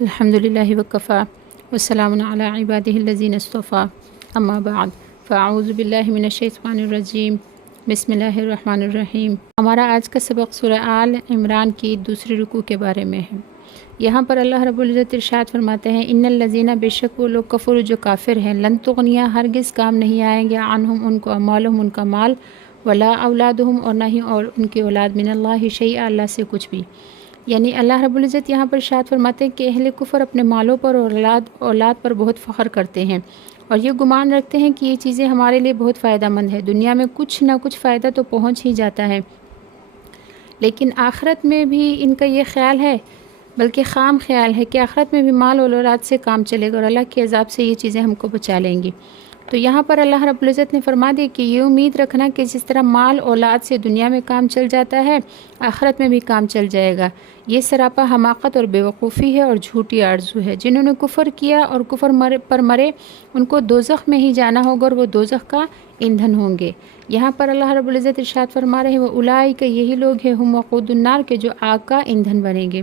الحمدللہ وکفا والسلام علی عبادہ الذین اصطفیٰ اما بعد فاعوذ باللہ من الشیطان الرجیم بسم اللہ الرحمن الرحیم۔ ہمارا آج کا سبق سورہ آل عمران کی دوسری رکوع کے بارے میں ہے۔ یہاں پر اللہ رب العزت ارشاد فرماتے ہیں ان الذین، بے شک وہ لوگ کفر جو کافر ہیں، لن تغنیا ہرگز کام نہیں آئیں گے عنہم ان کو اموالہم ان کا مال، ولا اولادہم اور نہ ہی اور ان کی اولاد، من اللہ شیئا اللہ سے کچھ بھی۔ یعنی اللہ رب العزت یہاں پر ارشاد فرماتے ہیں کہ اہل کفر اپنے مالوں پر اور اولاد پر بہت فخر کرتے ہیں اور یہ گمان رکھتے ہیں کہ یہ چیزیں ہمارے لیے بہت فائدہ مند ہے، دنیا میں کچھ نہ کچھ فائدہ تو پہنچ ہی جاتا ہے، لیکن آخرت میں بھی ان کا یہ خیال ہے، بلکہ خام خیال ہے کہ آخرت میں بھی مال اور اولاد سے کام چلے گا اور اللہ کے عذاب سے یہ چیزیں ہم کو بچا لیں گی۔ تو یہاں پر اللہ رب العزت نے فرما دیا کہ یہ امید رکھنا کہ جس طرح مال اولاد سے دنیا میں کام چل جاتا ہے، آخرت میں بھی کام چل جائے گا، یہ سراپا حماقت اور بیوقوفی ہے اور جھوٹی آرزو ہے۔ جنہوں نے کفر کیا اور کفر پر مرے ان کو دوزخ میں ہی جانا ہوگا اور وہ دوزخ کا ایندھن ہوں گے۔ یہاں پر اللہ رب العزت ارشاد فرما رہے ہیں وَأُولَٰئِکَ، یہی لوگ ہیں ہم وقود النار کے جو آگ کا ایندھن بنیں گے۔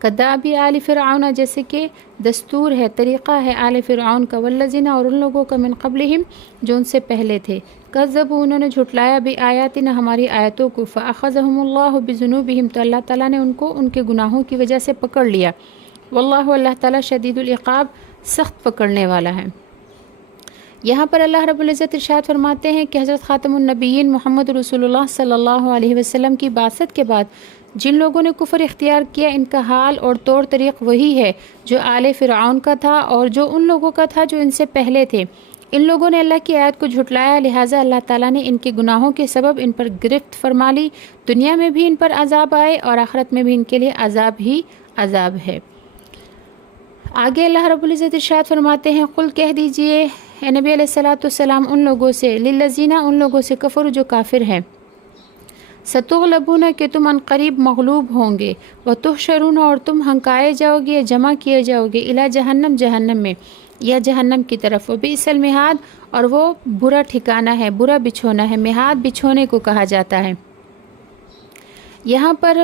کداب آل فرعون، جیسے کہ دستور ہے، طریقہ ہے آل فرعون کا، والذین اور ان لوگوں کا، من قبلہم جو ان سے پہلے تھے، کذبوا انہوں نے جھٹلایا بآیاتنا ہماری آیتوں کو، فأخذہم اللہ بذنوبہم تو اللہ تعالیٰ نے ان کو ان کے گناہوں کی وجہ سے پکڑ لیا، واللہ اللہ تعالیٰ شدید العقاب سخت پکڑنے والا ہے۔ یہاں پر اللہ رب العزت ارشاد فرماتے ہیں کہ حضرت خاتم النبیین محمد رسول اللہ صلی اللہ علیہ وسلم کی بعثت کے بعد جن لوگوں نے کفر اختیار کیا ان کا حال اور طور طریق وہی ہے جو آل فرعون کا تھا اور جو ان لوگوں کا تھا جو ان سے پہلے تھے۔ ان لوگوں نے اللہ کی آیت کو جھٹلایا، لہٰذا اللہ تعالیٰ نے ان کے گناہوں کے سبب ان پر گرفت فرما لی، دنیا میں بھی ان پر عذاب آئے اور آخرت میں بھی ان کے لیے عذاب ہی عذاب ہے۔ آگے اللہ رب العزت ارشاد فرماتے ہیں قل کہہ دیجئے اے نبی علیہ الصلوۃ والسلام ان لوگوں سے، للذین ان لوگوں سے کفر جو کافر ہیں، ستغلبون کہ تم عنقریب مغلوب ہوں گے، وتحشرون اور تم ہنکائے جاؤ گے، جمع کیے جاؤ گے، الی جہنم جہنم میں یا جہنم کی طرف، وبئس المہاد اور وہ برا ٹھکانہ ہے، برا بچھونا ہے، مہاد بچھونے کو کہا جاتا ہے۔ یہاں پر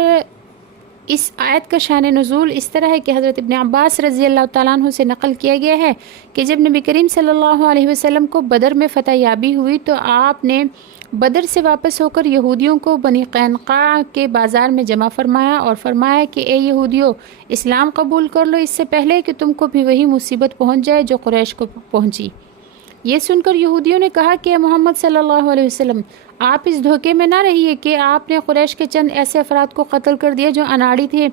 اس آیت کا شان نزول اس طرح ہے کہ حضرت ابن عباس رضی اللہ تعالیٰ عنہ سے نقل کیا گیا ہے کہ جب نبی کریم صلی اللہ علیہ وسلم کو بدر میں فتح یابی ہوئی تو آپ نے بدر سے واپس ہو کر یہودیوں کو بنی قینقاع کے بازار میں جمع فرمایا اور فرمایا کہ اے یہودیوں، اسلام قبول کر لو اس سے پہلے کہ تم کو بھی وہی مصیبت پہنچ جائے جو قریش کو پہنچی۔ یہ سن کر یہودیوں نے کہا کہ اے محمد صلی اللہ علیہ وسلم، آپ اس دھوکے میں نہ رہیے کہ آپ نے قریش کے چند ایسے افراد کو قتل کر دیا جو اناڑی تھے،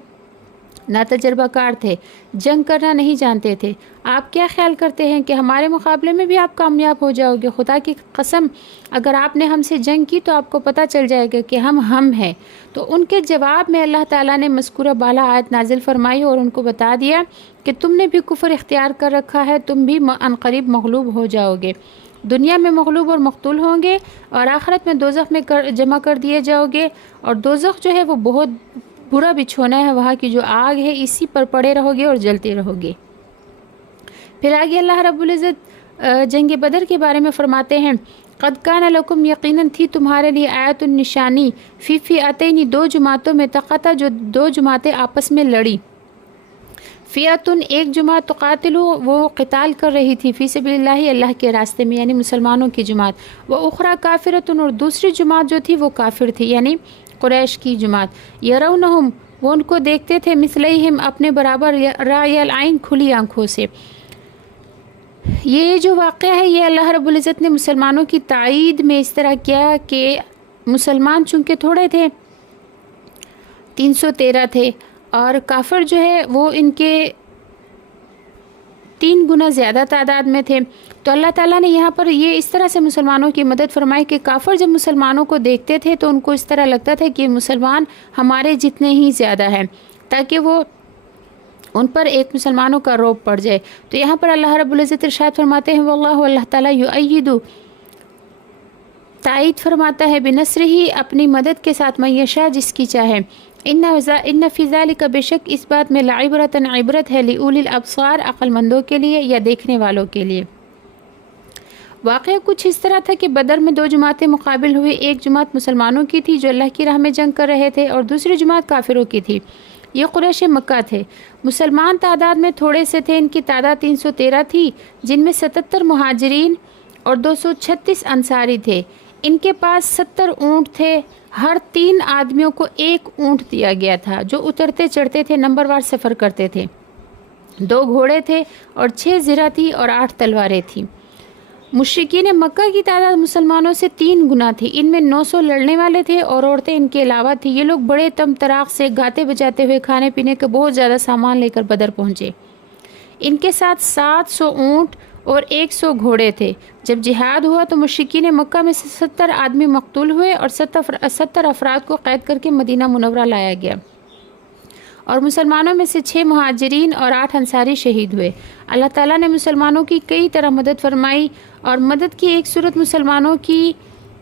نہ تجربہ کار تھے، جنگ کرنا نہیں جانتے تھے۔ آپ کیا خیال کرتے ہیں کہ ہمارے مقابلے میں بھی آپ کامیاب ہو جاؤ گے؟ خدا کی قسم اگر آپ نے ہم سے جنگ کی تو آپ کو پتہ چل جائے گا کہ ہم ہیں۔ تو ان کے جواب میں اللہ تعالیٰ نے مذکورہ بالا آیت نازل فرمائی اور ان کو بتا دیا کہ تم نے بھی کفر اختیار کر رکھا ہے، تم بھی عنقریب مغلوب ہو جاؤ گے، دنیا میں مغلوب اور مقتول ہوں گے اور آخرت میں دوزخ میں جمع کر دیے جاؤ گے، اور دوزخ جو ہے وہ بہت برا بچھونا ہے، وہاں کی جو آگ ہے اسی پر پڑے رہو گے اور جلتے رہو گے۔ پھر آگے اللہ رب العزت جنگ بدر کے بارے میں فرماتے ہیں قد کان لکم، یقیناً تھی تمہارے لیے آیت النشانی، فی فئتین دو جماعتوں میں، تقاطع جو دو جماعتیں آپس میں لڑی، فئتن ایک جماعت تقاتلو وہ قتال کر رہی تھی، فی سبیل اللہ اللہ کے راستے میں یعنی مسلمانوں کی جماعت، وأخری کافرتن اور دوسری جماعت جو تھی وہ کافر تھی یعنی قریش کی جماعت، یرونہم وہ ان کو دیکھتے تھے، مثلیہم اپنے برابر، رأی العین کھلی آنکھوں سے۔ یہ جو واقعہ ہے یہ اللہ رب العزت نے مسلمانوں کی تائید میں اس طرح کیا کہ مسلمان چونکہ تھوڑے تھے، 313 تھے، اور کافر جو ہے وہ ان کے 3 گنا زیادہ تعداد میں تھے، تو اللہ تعالیٰ نے یہاں پر یہ اس طرح سے مسلمانوں کی مدد فرمائی کہ کافر جب مسلمانوں کو دیکھتے تھے تو ان کو اس طرح لگتا تھا کہ مسلمان ہمارے جتنے ہی زیادہ ہیں، تاکہ وہ ان پر ایک مسلمانوں کا رعب پڑ جائے۔ تو یہاں پر اللہ رب العزت ارشاد فرماتے ہیں واللہ اللہ تعالیٰ یؤید تائید فرماتا ہے، بنصرہ اپنی مدد کے ساتھ، من یشاء جس کی چاہے، ان فی ذلک بے شک اس بات میں لعبرۃ عبرت ہے، لأولی الابصار عقل مندوں کے لیے یا دیکھنے والوں کے لیے۔ واقعہ کچھ اس طرح تھا کہ بدر میں 2 جماعتیں مقابل ہوئی، ایک جماعت مسلمانوں کی تھی جو اللہ کی راہ میں جنگ کر رہے تھے اور دوسری جماعت کافروں کی تھی۔ یہ قریش مکہ تھے۔ مسلمان تعداد میں تھوڑے سے تھے، ان کی تعداد 313 تھی، جن میں 77 مہاجرین اور 236 انصاری تھے۔ ان کے پاس 70 اونٹ تھے، ہر 3 آدمیوں کو 1 اونٹ دیا گیا تھا، جو اترتے چڑھتے تھے، نمبر وار سفر کرتے تھے۔ 2 گھوڑے تھے اور 6 زرہ تھی اور 8 تلواریں تھیں۔ مشرکین مکہ کی تعداد مسلمانوں سے 3 گنا تھی، ان میں 900 لڑنے والے تھے اور عورتیں ان کے علاوہ تھیں۔ یہ لوگ بڑے تم تراق سے گاتے بجاتے ہوئے کھانے پینے کا بہت زیادہ سامان لے کر بدر پہنچے۔ ان کے ساتھ 700 اونٹ اور 100 گھوڑے تھے۔ جب جہاد ہوا تو مشرکین مکہ میں سے 70 آدمی مقتول ہوئے اور 70 افراد کو قید کر کے مدینہ منورہ لایا گیا، اور مسلمانوں میں سے 6 مہاجرین اور 8 انصاری شہید ہوئے۔ اللہ تعالیٰ نے مسلمانوں کی کئی طرح مدد فرمائی، اور مدد کی ایک صورت مسلمانوں کی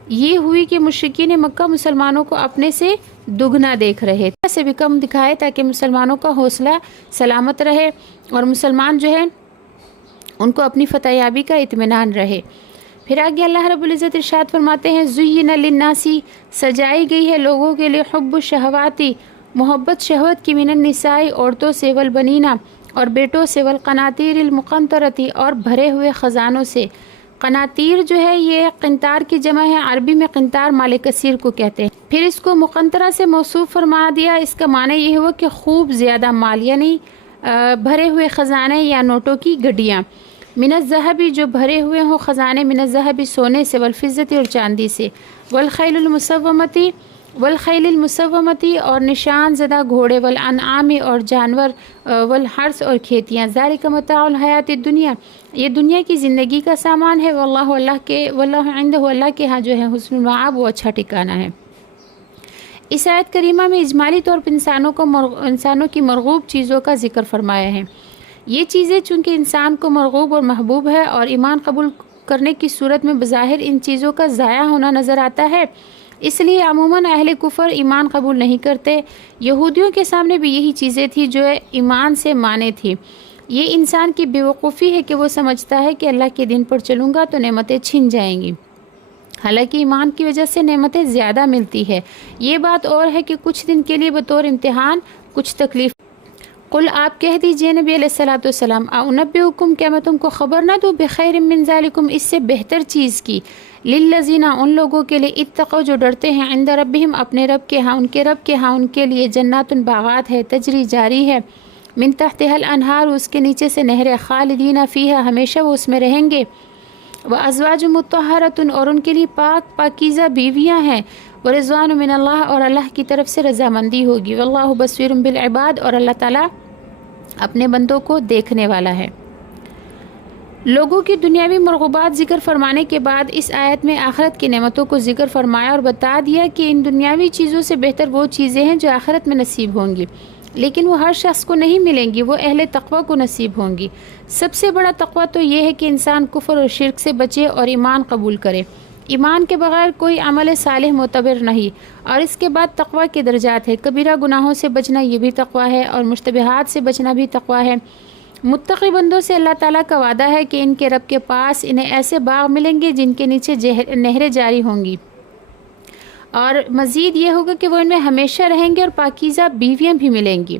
یہ ہوئی کہ مشرکین مکہ مسلمانوں کو اپنے سے دگنا دیکھ رہے تھے، سے بھی کم دکھائے تاکہ مسلمانوں کا حوصلہ سلامت رہے اور مسلمان جو ہے ان کو اپنی فتح یابی کا اطمینان رہے۔ پھر آگے اللہ رب العزت ارشاد فرماتے ہیں، زُیِّنَ لِلنَّاسِ سجائی گئی ہے لوگوں کے لیے، حب الشہواتی محبت شہوت کی، من النساء عورتوں سے، والبنینا اور بیٹوں سے، والقناطیر المقنطرتی اور بھرے ہوئے خزانوں سے۔ قناطیر جو ہے یہ قنطار کی جمع ہے، عربی میں قنطار مال کثیر کو کہتے ہیں۔ پھر اس کو مقنطرہ سے موصوف فرما دیا، اس کا معنی یہ ہوا کہ خوب زیادہ مال، یعنی بھرے ہوئے خزانے یا نوٹوں کی گڈیاں۔ من الذہبی جو بھرے ہوئے ہوں خزانے، من الذہبی سونے سے، والفضتی اور چاندی سے، والخیل المسومتی اور نشان زدہ گھوڑے، والانعام اور جانور، والحرث اور کھیتیاں، ذالک متاع الحیات الدنیا یہ دنیا کی زندگی کا سامان ہے، واللہ عندہ اللہ کے ہاں جو ہے حسن المآب وہ اچھا ٹھکانہ ہے۔ اس آیت کریمہ میں اجمالی طور پر انسانوں کی مرغوب چیزوں کا ذکر فرمایا ہے۔ یہ چیزیں چونکہ انسان کو مرغوب اور محبوب ہے، اور ایمان قبول کرنے کی صورت میں بظاہر ان چیزوں کا ضائع ہونا نظر آتا ہے، اس لیے عموماً اہل کفر ایمان قبول نہیں کرتے۔ یہودیوں کے سامنے بھی یہی چیزیں تھیں جو ایمان سے مانے تھی۔ یہ انسان کی بیوقوفی ہے کہ وہ سمجھتا ہے کہ اللہ کے دین پر چلوں گا تو نعمتیں چھن جائیں گی، حالانکہ ایمان کی وجہ سے نعمتیں زیادہ ملتی ہے۔ یہ بات اور ہے کہ کچھ دن کے لیے بطور امتحان کچھ تکلیف۔ قل آپ کہہ دیجئے نبی علیہ الصلوۃ والسلام، اُنبئکم کیا میں تم کو خبر نہ دوں، بخیر من ذالکم اس سے بہتر چیز کی، للذین ان لوگوں کے لیے، اتقوا جو ڈرتے ہیں، عند ربہم اپنے رب کے ہاں، ان کے رب کے ہاں ان کے لیے، جنات باغات ہے، تجری جاری ہے، من تحتها الانہار اس کے نیچے سے نہریں، خالدین فیہا ہمیشہ وہ اس میں رہیں گے، وازواج مطہرۃ اور ان کے لیے پاک پاکیزہ بیویاں ہیں، ورضوان من اللہ اور اللہ کی طرف سے رضامندی ہوگی، واللہ بصیر بالعباد اور اللہ تعالیٰ اپنے بندوں کو دیکھنے والا ہے۔ لوگوں کی دنیاوی مرغوبات ذکر فرمانے کے بعد اس آیت میں آخرت کی نعمتوں کو ذکر فرمایا اور بتا دیا کہ ان دنیاوی چیزوں سے بہتر وہ چیزیں ہیں جو آخرت میں نصیب ہوں گی، لیکن وہ ہر شخص کو نہیں ملیں گی، وہ اہل تقوی کو نصیب ہوں گی۔ سب سے بڑا تقوی تو یہ ہے کہ انسان کفر اور شرک سے بچے اور ایمان قبول کرے۔ ایمان کے بغیر کوئی عمل صالح معتبر نہیں۔ اور اس کے بعد تقوی کے درجات ہے، کبیرہ گناہوں سے بچنا یہ بھی تقوی ہے، اور مشتبہات سے بچنا بھی تقوی ہے۔ متقی بندوں سے اللہ تعالیٰ کا وعدہ ہے کہ ان کے رب کے پاس انہیں ایسے باغ ملیں گے جن کے نیچے نہریں جاری ہوں گی، اور مزید یہ ہوگا کہ وہ ان میں ہمیشہ رہیں گے، اور پاکیزہ بیویاں بھی ملیں گی۔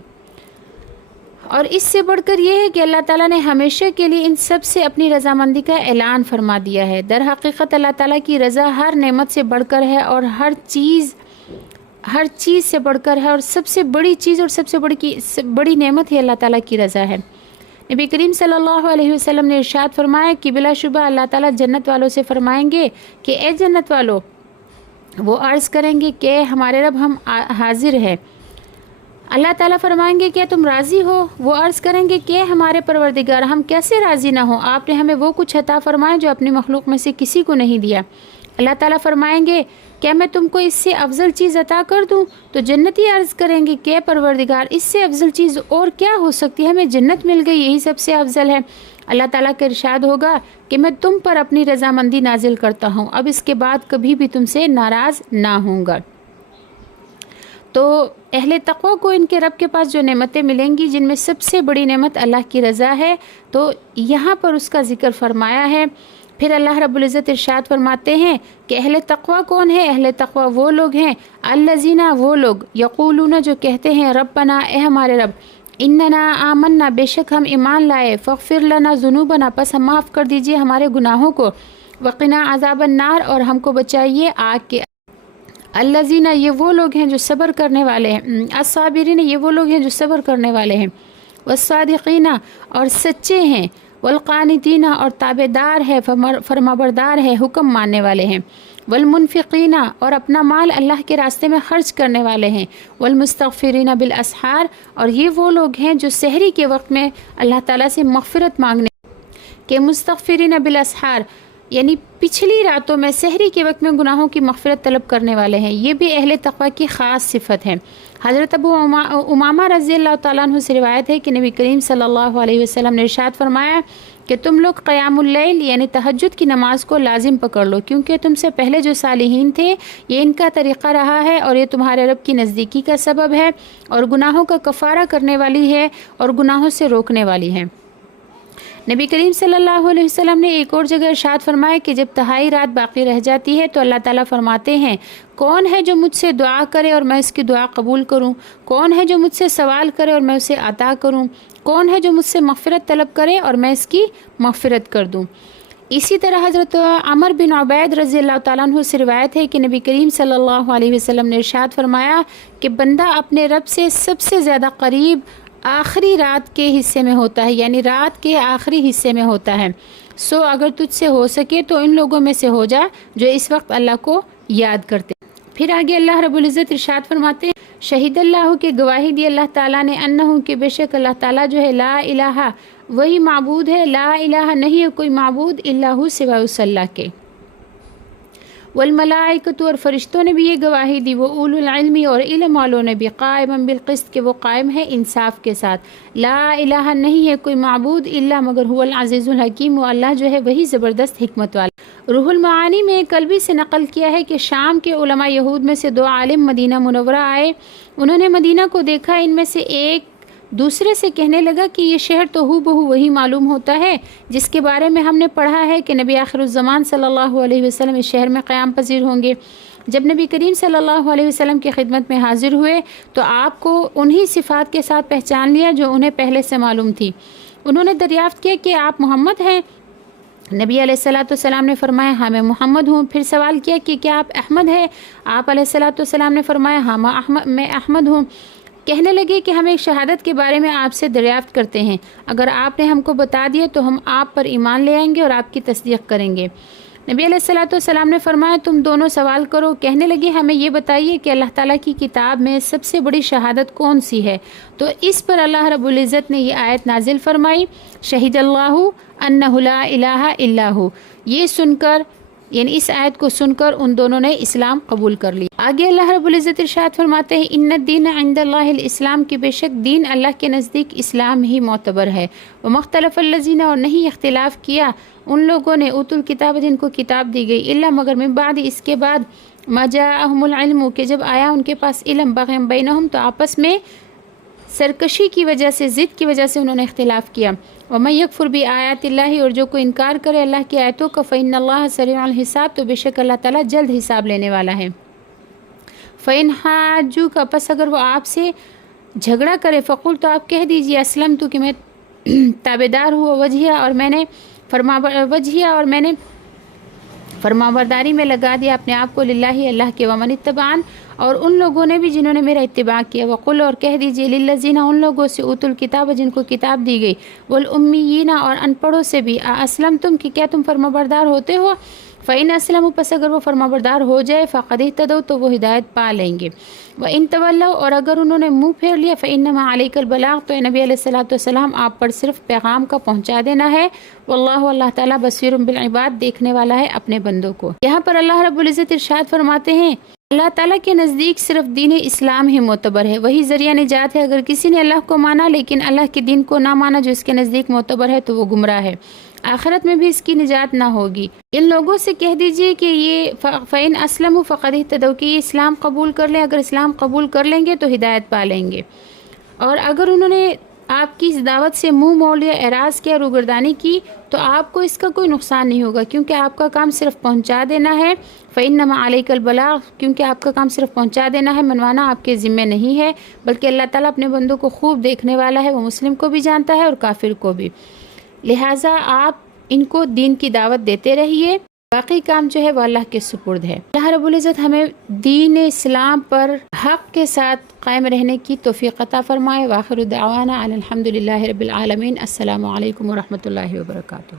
اور اس سے بڑھ کر یہ ہے کہ اللہ تعالیٰ نے ہمیشہ کے لیے ان سب سے اپنی رضامندی کا اعلان فرما دیا ہے۔ در حقیقت اللہ تعالیٰ کی رضا ہر نعمت سے بڑھ کر ہے، اور ہر چیز سے بڑھ کر ہے، اور سب سے بڑی چیز اور سب سے بڑی نعمت ہی اللہ تعالیٰ کی رضا ہے۔ نبی کریم صلی اللہ علیہ وسلم نے ارشاد فرمایا کہ بلا شبہ اللہ تعالیٰ جنت والوں سے فرمائیں گے کہ اے جنت والو، وہ عرض کریں گے کہ ہمارے رب ہم حاضر ہیں۔ اللہ تعالیٰ فرمائیں گے کیا تم راضی ہو؟ وہ عرض کریں گے کہ ہمارے پروردگار ہم کیسے راضی نہ ہوں، آپ نے ہمیں وہ کچھ عطا فرمایا جو اپنی مخلوق میں سے کسی کو نہیں دیا۔ اللہ تعالیٰ فرمائیں گے کیا میں تم کو اس سے افضل چیز عطا کر دوں؟ تو جنتی عرض کریں گے کہ پروردگار اس سے افضل چیز اور کیا ہو سکتی ہے، ہمیں جنت مل گئی، یہی سب سے افضل ہے۔ اللہ تعالیٰ کا ارشاد ہوگا کہ میں تم پر اپنی رضامندی نازل کرتا ہوں، اب اس کے بعد کبھی بھی تم سے ناراض نہ ہوں گا۔ تو اہل تقوی کو ان کے رب کے پاس جو نعمتیں ملیں گی، جن میں سب سے بڑی نعمت اللہ کی رضا ہے، تو یہاں پر اس کا ذکر فرمایا ہے۔ پھر اللہ رب العزت ارشاد فرماتے ہیں کہ اہل تقوی کون ہے؟ اہل تقوی وہ لوگ ہیں الذین، وہ لوگ یقولون، جو کہتے ہیں ربنا، اے ہمارے رب، اننا آمنا، بے شک ہم ایمان لائے، فاغفر لنا ذنوبنا، پس ہم معاف کر دیجئے ہمارے گناہوں کو، وقنا عذاب النار، اور ہم کو بچائیے آگ کے۔ الذین، یہ وہ لوگ ہیں جو صبر کرنے والے ہیں، الصابرین، یہ وہ لوگ ہیں جو صبر کرنے والے ہیں، والصادقین، اور سچے ہیں، والقانتین، اور تابع دار ہے، فرمانبردار ہے، حکم ماننے والے ہیں، والمنفقین، اور اپنا مال اللہ کے راستے میں خرچ کرنے والے ہیں، والمستغفرین بالاسحار، اور یہ وہ لوگ ہیں جو سحری کے وقت میں اللہ تعالیٰ سے مغفرت مانگنے کہ مستغفرین بالاسحار یعنی پچھلی راتوں میں سحری کے وقت میں گناہوں کی مغفرت طلب کرنے والے ہیں۔ یہ بھی اہل تقوی کی خاص صفت ہے۔ حضرت ابو امامہ رضی اللہ تعالیٰ عنہ سے روایت ہے کہ نبی کریم صلی اللہ علیہ وسلم نے ارشاد فرمایا کہ تم لوگ قیام اللیل یعنی تہجد کی نماز کو لازم پکڑ لو، کیونکہ تم سے پہلے جو صالحین تھے یہ ان کا طریقہ رہا ہے، اور یہ تمہارے رب کی نزدیکی کا سبب ہے، اور گناہوں کا کفارہ کرنے والی ہے، اور گناہوں سے روکنے والی ہے۔ نبی کریم صلی اللہ علیہ وسلم نے ایک اور جگہ ارشاد فرمایا کہ جب تہائی رات باقی رہ جاتی ہے تو اللہ تعالیٰ فرماتے ہیں کون ہے جو مجھ سے دعا کرے اور میں اس کی دعا قبول کروں، کون ہے جو مجھ سے سوال کرے اور میں اسے عطا کروں، کون ہے جو مجھ سے مغفرت طلب کرے اور میں اس کی مغفرت کر دوں۔ اسی طرح حضرت عمر بن عبید رضی اللہ تعالیٰ عنہ سے روایت ہے کہ نبی کریم صلی اللہ علیہ وسلم نے ارشاد فرمایا کہ بندہ اپنے رب سے سب سے زیادہ قریب آخری رات کے حصے میں ہوتا ہے، یعنی رات کے آخری حصے میں ہوتا ہے۔ سو اگر تجھ سے ہو سکے تو ان لوگوں میں سے ہو جا جو اس وقت اللہ کو یاد کرتے۔ پھر آگے اللہ رب العزت ارشاد فرماتے ہیں شہید اللہ کی گواہی دی اللہ تعالیٰ نے انہوں کہ بے شک اللہ تعالیٰ جو ہے لا الہ وہی معبود ہے، لا الہ نہیں ہے کوئی معبود الا ہو سوائے اس اللہ کے، والملائکۃ اور فرشتوں نے بھی یہ گواہی دی، وہ اولو العلم اور علم والوں نے بھی، قائما بالقسط کہ وہ قائم ہے انصاف کے ساتھ، لا الہ نہیں ہے کوئی معبود الا مگر هو العزیز الحکیم، وہ اللہ جو ہے وہی زبردست حکمت والا۔ روح المعانی میں کلبی سے نقل کیا ہے کہ شام کے علماء یہود میں سے دو عالم مدینہ منورہ آئے، انہوں نے مدینہ کو دیکھا، ان میں سے ایک دوسرے سے کہنے لگا کہ یہ شہر تو ہو بہو وہی معلوم ہوتا ہے جس کے بارے میں ہم نے پڑھا ہے کہ نبی آخر الزمان صلی اللہ علیہ وسلم اس شہر میں قیام پذیر ہوں گے۔ جب نبی کریم صلی اللہ علیہ وسلم کی خدمت میں حاضر ہوئے تو آپ کو انہی صفات کے ساتھ پہچان لیا جو انہیں پہلے سے معلوم تھی۔ انہوں نے دریافت کیا کہ آپ محمد ہیں؟ نبی علیہ الصلوۃ والسلام نے فرمایا ہاں میں محمد ہوں۔ پھر سوال کیا کہ کیا آپ احمد ہیں؟ آپ علیہ الصلوۃ والسلام نے فرمایا ہاں میں احمد ہوں۔ کہنے لگے کہ ہم ایک شہادت کے بارے میں آپ سے دریافت کرتے ہیں، اگر آپ نے ہم کو بتا دیا تو ہم آپ پر ایمان لے آئیں گے اور آپ کی تصدیق کریں گے۔ نبی علیہ الصلوۃ والسلام نے فرمایا تم دونوں سوال کرو۔ کہنے لگے ہمیں یہ بتائیے کہ اللہ تعالیٰ کی کتاب میں سب سے بڑی شہادت کون سی ہے؟ تو اس پر اللہ رب العزت نے یہ آیت نازل فرمائی شہید اللہ انہ لا الہ الا ہو۔ یہ سن کر یعنی اس آیت کو سن کر ان دونوں نے اسلام قبول کر لی۔ آگے اللہ رب العزت ارشاد فرماتے ہیں ان الدین عند اللہ الاسلام کی بے شک دین اللہ کے نزدیک اسلام ہی معتبر ہے، ومختلف الذین اور نہیں اختلاف کیا ان لوگوں نے اوتوا الکتاب جن کو کتاب دی گئی، الا مگر من بعد اس کے بعد ما جاءہم العلم کہ جب آیا ان کے پاس علم، بغیم بینہم تو آپس میں سرکشی کی وجہ سے ضد کی وجہ سے انہوں نے اختلاف کیا، ومن یکفر بآیات اللہ اور جو کوئی انکار کرے اللہ کی آیتوں کا فإن اللہ سریع الحساب تو بے شک اللہ تعالیٰ جلد حساب لینے والا ہے۔ فإن حاجوک پس اگر وہ آپ سے جھگڑا کرے فقل تو آپ کہہ دیجیے اسلم تو کہ میں تابعدار ہوا وجہیہ اور میں نے فرمانبرداری میں لگا دیا اپنے آپ کو للہ اللہ کے، ومن اتبعن اور ان لوگوں نے بھی جنہوں نے میرا اتباع کیا، وقل اور کہہ دیجیے للذین ان لوگوں سے اوتوا الکتاب جن کو کتاب دی گئی، والامیین اور ان پڑھوں سے بھی اسلمتم کہ کیا تم فرمانبردار ہوتے ہو؟ فإن اسلموا پس اگر وہ فرمانبردار ہو جائے فقد اہتدوا تو وہ ہدایت پا لیں گے، وإن تولوا اور اگر انہوں نے منہ پھیر لیا فإنما علیک البلاغ تو نبی علیہ الصلوۃ والسلام آپ پر صرف پیغام کا پہنچا دینا ہے، واللہ اللہ تعالیٰ بصیر بالعباد دیکھنے والا ہے اپنے بندوں کو۔ یہاں پر اللہ رب العزت ارشاد فرماتے ہیں اللہ تعالیٰ کے نزدیک صرف دین اسلام ہی معتبر ہے، وہی ذریعہ نجات ہے۔ اگر کسی نے اللہ کو مانا لیکن اللہ کے دین کو نہ مانا جو اس کے نزدیک معتبر ہے تو وہ گمراہ ہے، آخرت میں بھی اس کی نجات نہ ہوگی۔ ان لوگوں سے کہہ دیجئے کہ یہ فإن اسلموا فقد اہتدوا کہ یہ اسلام قبول کر لیں، اگر اسلام قبول کر لیں گے تو ہدایت پا لیں گے، اور اگر انہوں نے آپ کی اس دعوت سے منہ موڑ لیا، اعراض کیا، روگردانی کی، تو آپ کو اس کا کوئی نقصان نہیں ہوگا، کیونکہ آپ کا کام صرف پہنچا دینا ہے۔ فَإِنَّمَا عَلَيْكَ الْبَلَاغُ، کیونکہ آپ کا کام صرف پہنچا دینا ہے، منوانا آپ کے ذمہ نہیں ہے، بلکہ اللہ تعالیٰ اپنے بندوں کو خوب دیکھنے والا ہے، وہ مسلم کو بھی جانتا ہے اور کافر کو بھی۔ لہٰذا آپ ان کو دین کی دعوت دیتے رہیے، باقی کام جو ہے وہ اللہ کے سپرد ہے۔ اللہ رب العزت ہمیں دین اسلام پر حق کے ساتھ قائم رہنے کی توفیق عطا فرمائے۔ وآخر دعوانا ان الحمد للہ رب العالمین۔ السلام علیکم ورحمۃ اللہ وبرکاتہ۔